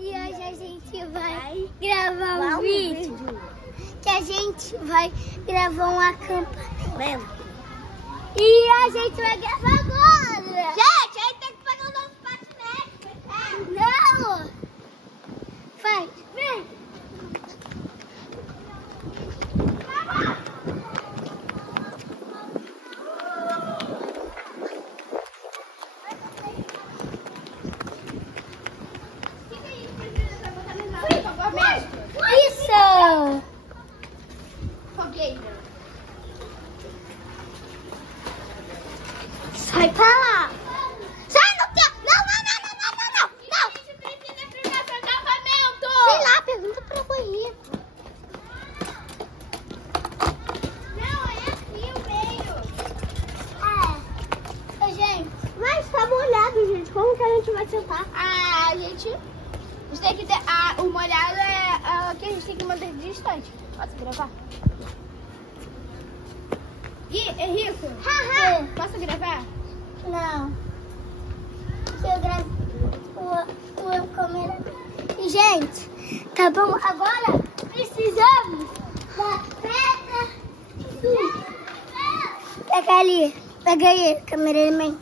E hoje a gente vai gravar um vídeo que a gente vai gravar um acampamento. E a gente vai gravar agora. Gente, aí tem que fazer o nosso patinete. Não! Vai, vem! Isso! Fogueira. Sai pra lá! Sai do que? Não! A gente precisa firmar seu acampamento. Sei lá, pergunta pra Bahia. Não, é aqui o meio. Ô, gente, mas tá molhado, gente. Como que a gente vai sentar? A gente tem que ter... o molhado é que a gente tem que manter distante. Posso gravar? Henrico, posso gravar? Não. Eu gravo o câmera. E, gente, tá bom? Agora precisamos da pedra suja. Pega ali. Pega aí, cameraman.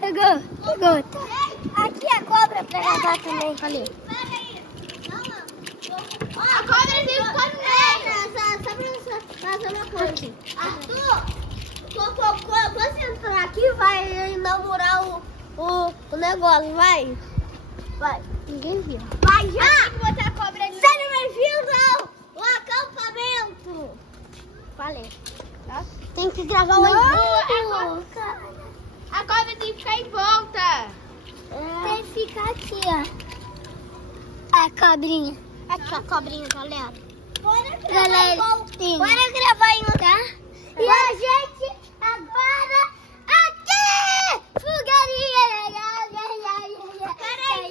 Pegou. Aqui a cobra pra gravar também. Ali. A cobra tem que ficar Só pra fazer uma coisa. Arthur, você entrar aqui vai inaugurar o negócio, vai. Vai. Ninguém viu. Vai já! Tem que botar a cobra ali. Seja bem-vindo ao acampamento. Falei. Tá? Tem que gravar o Não, evento. A cobra tem que ficar em volta. Tem que ficar aqui, ó. A cobrinha. Aqui a cobrinha, galera. Bora Galera, gravar. bora gravar em lugar. E a gente agora aqui! Fogaria! Peraí,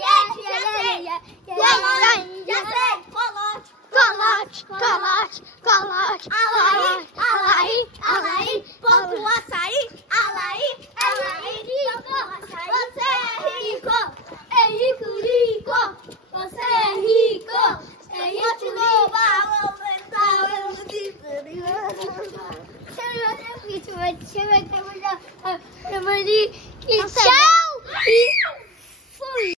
gente, já sei. Colote. Alaí, ponto açaí. Alaí, você é rico. É rico. Você é rico. Continua a aumentar. Tchau!